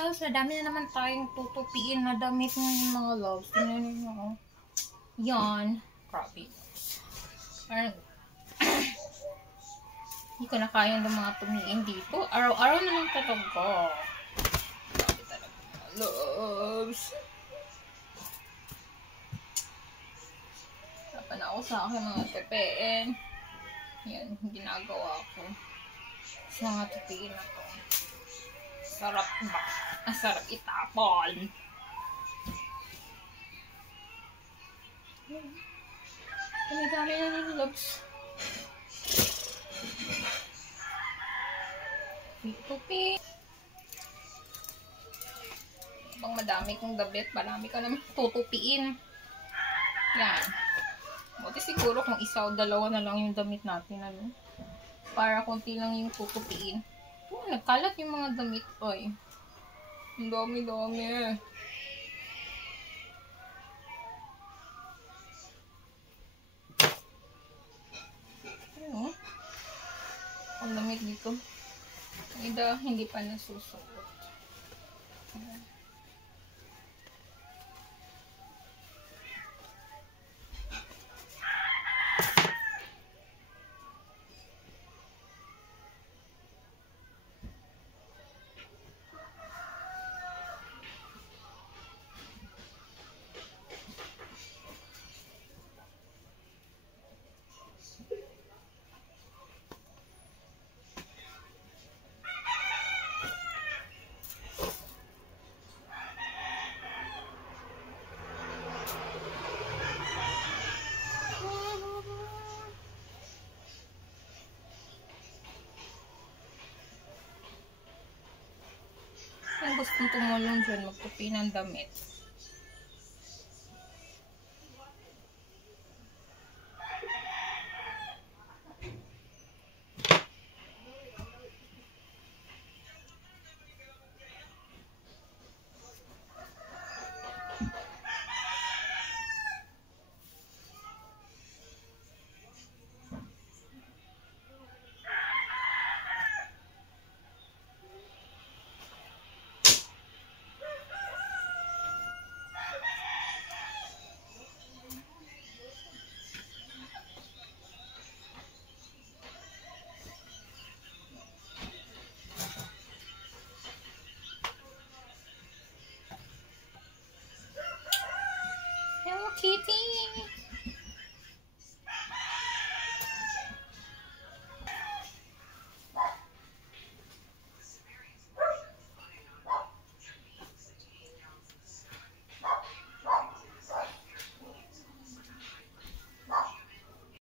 loves, madami na naman tayong tutupiin na damit ng mga loves. Tingnan nyo. Yan. Grabe. Parang, hindi ko na kaya ng mga tumiin dito. Araw-araw na lang talaga. Grabe talaga mga loves. Tapan ako sa aking mga TPN. Yan, ginagawa ko. Sa mga tupiin na to. Sarap ba? Ang sarap itapon. Dami-dami na ng loves. Tupi. Bang madami kong damit, marami ka naman tutupiin. Yan. Buti siguro kung isa o dalawa na lang yung damit natin, ano? Para konti lang yung tutupiin. Oh, nagkalat yung mga damit, oy. Ang dami-dami. Ano? Ang damit dito. Hindi pa nasusuot. Ayan. Kung gustong tumulong dyan, magtupi ng damit. Kitty!